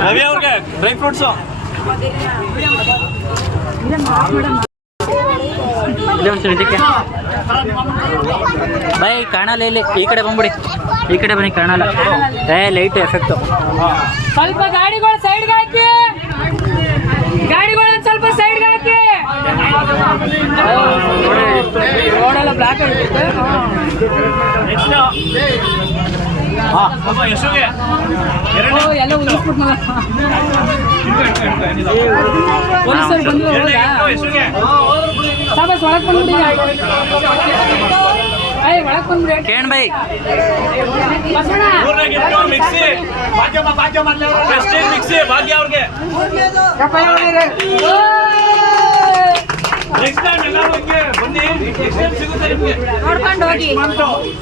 ರವಿ ಅವ್ರಿಗೆ dry fruits by ಕಾಣಲ್ಲ ಇಲ್ಲಿ ಈ ಕಡೆ ಬಂದ್ಬಿಡಿ ಈ ಕಡೆ ಬನ್ನಿ ಕಾಣಲ್ಲ ಲೈಟ್ ಎಫೆಕ್ಟು ಸ್ವಲ್ಪ ಗಾಡಿಗಳು ಸೈಡ್ಗೆ ಹಾಕಿ ಗಾಡಿಗಳನ್ನ ಸ್ವಲ್ಪ ಸೈಡ್ಗೆ ಹಾಕಿ ರೋಡೆಲ್ಲ ಬ್ಲಾಕ್ ಆಗಿರುತ್ತೆ ಎಲ್ಲ ಉಳಿಸ್ಬಿಟ್ಟು ಪೊಲೀಸರು ಬಂದು ಸಾಬಸ್ ಒಳಗೆ ಬಂದ್ಬಿಡಿ ಒಳಗೆ ಬಂದ್ಬಿಡಿ ಕೇಣ್ ಬೈ ಮಿಕ್ಸಿ ಮಿಕ್ಸಿ ಭಾಗ್ಯ ಅವ್ರಿಗೆ ನೆಕ್ಸ್ಟ್ ಟೈಮ್ ಎಲ್ಲರೂ ಬನ್ನಿ ನೆಕ್ಸ್ಟ್ ಟೈಮ್ ಸಿಗುತ್ತೆ ನಿಮಗೆ ನೋಡ್ಕೊಂಡು ಹೋಗಿ